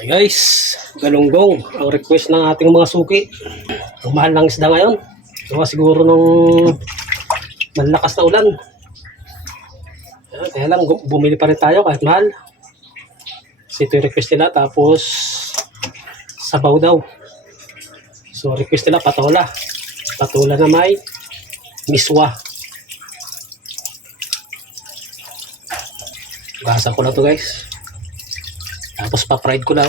Okay guys, galunggong ang request ng ating mga suki. Ang mahal ng isda ngayon. Gawa siguro nung malakas na ulan. Kaya lang bumili pa rin tayo kahit mahal. Kasi ito yung request nila. Tapos sabaw daw. So request nila patola. Patola na may miswa. Gasan ko lang to guys. Tapos pa-fried ko lang.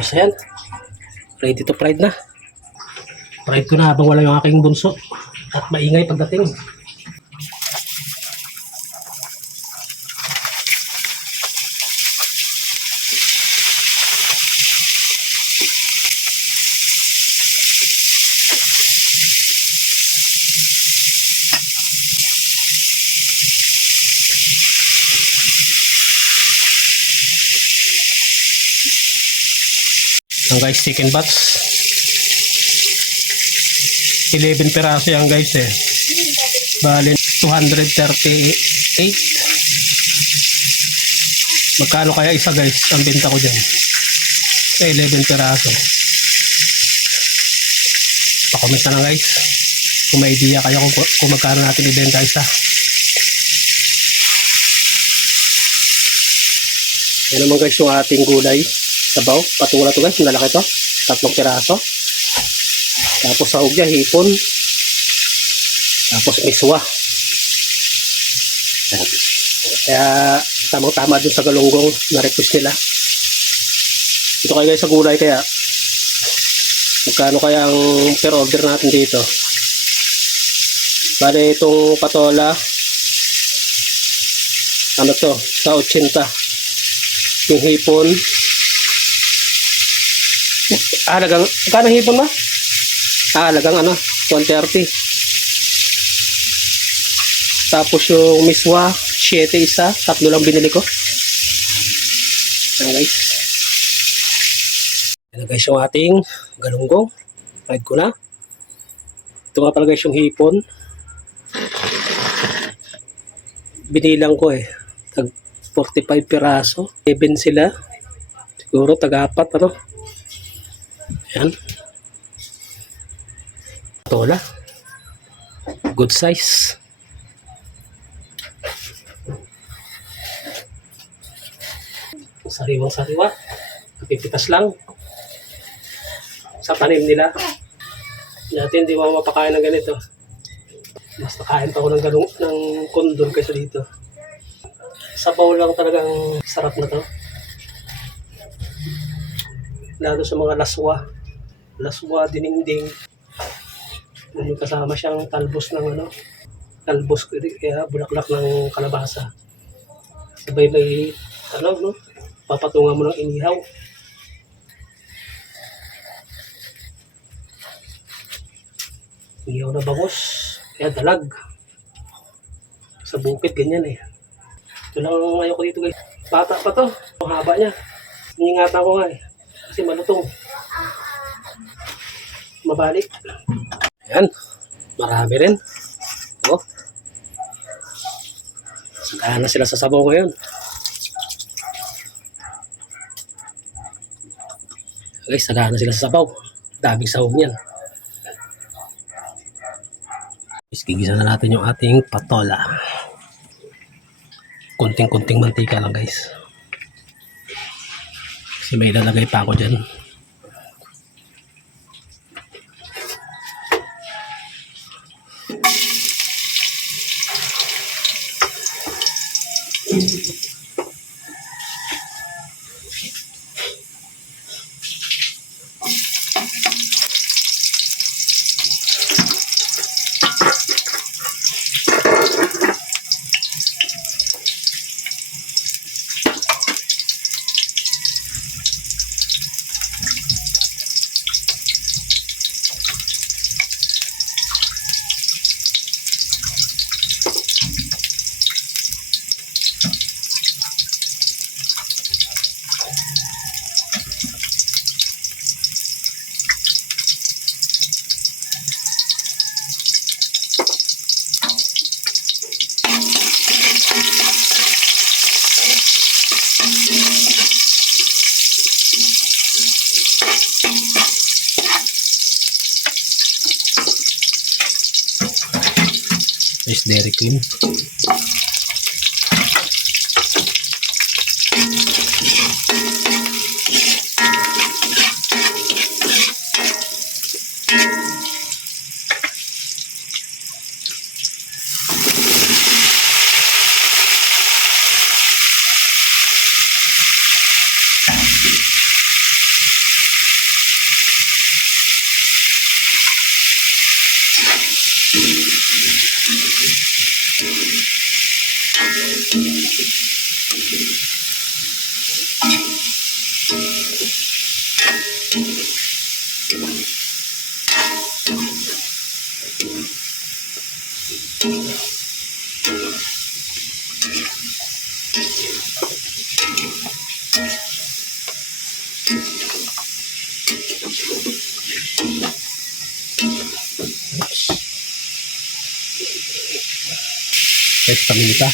Basta yan. Ready to fried na. Fried ko na habang wala yung aking bunso. At maingay pagdating. Ang guys, chicken butts. 11 peraso yan guys eh. Bali 238. Magkano kaya isa guys ang benta ko dyan? 11 peraso. Pa-comment na lang guys kung may idea kayo kung magkano natin ibenta isa. Yan naman guys yung ating gulay. Sabaw, patula to guys, malaki to. 3 piraso. Tapos sahog niya, hipon. Tapos miswa. Kaya tamang-tama dun sa galunggong na request nila. Ito kayo guys sa gulay kaya. Magkano kaya ang per order natin dito? Bale itong patola. Ano to? Sa 80. Yung hipon. Halagang, kano hipon ma? Halagang ano, 130. Tapos yung miswa, 7 isa, 3 lang binili ko. Ayan guys. Ayan guys yung ating galunggong. Fried ko na. Ito nga pala guys yung hipon. Binilang ko eh. Tag 45 piraso. 7 sila. Siguro tag-4 ano. Ayan. Patola. Good size. Sariwang sariwa. Kapipitas lang. Sa tanim nila. Natin hindi mo mapakain ng ganito. Mas nakain pa ako ng ganung ng kondor kaysa dito. Sabaw lang talagang sarap na to. Lalo sa mga laswa. Laswa, dininding. May kasama siyang talbos ng ano. Talbos kaya bulaklak ng kalabasa. Sabay may ano no? Papatungan mo ng inihaw. Inihaw na bangus. Kaya dalag. Sa bukid ganyan eh. Ito lang ayoko dito guys. Bata pa to. Ang haba niya. Ingatan ko nga eh. Kasi malutong. Mabalik. Ayan. Marami rin. Oh. Sakahan na sila sa sabaw ngayon. Okay, sakahan na sila sa sabaw. Daming sahog niyan. Gigisa na natin yung ating patola. Kunting-kunting mantika lang guys. Kasi may ilalagay pa ako dyan. Is Dairy Queen. Guys, paminta.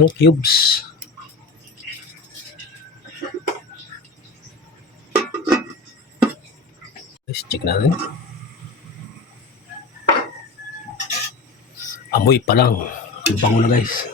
Ang cubes. Guys, check natin. Amoy pa lang. Ang bango na guys.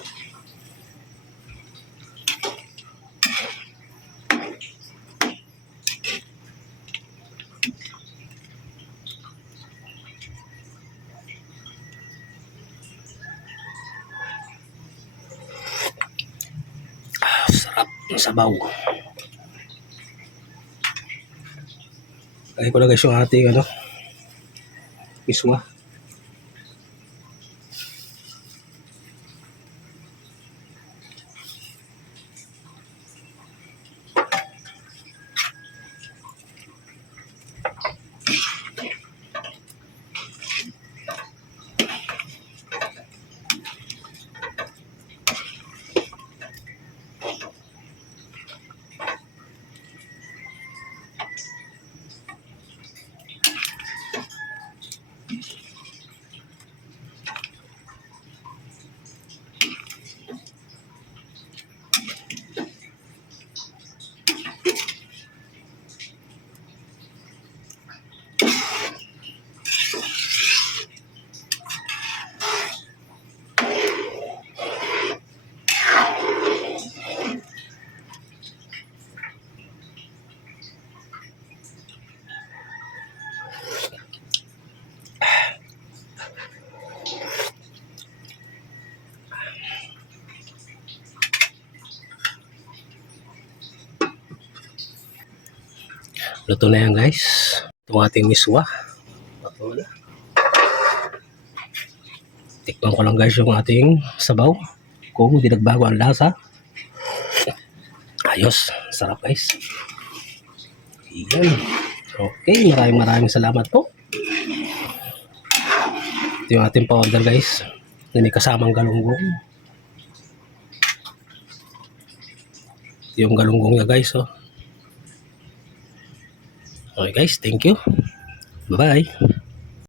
Sarap ng sabaw. Kaya ko na guys yung ating miswa. Luto na yan guys. Itong ating miswa. Luto na. Tikman ko lang guys yung ating sabaw. Kung hindi nagbago ang lasa. Ayos. Sarap guys. Yan. Okay. Maraming salamat po. Ito yung ating powder guys. Na may kasamang galunggong. Ito yung galunggong niya guys. Oh. Okay guys, thank you. Bye-bye.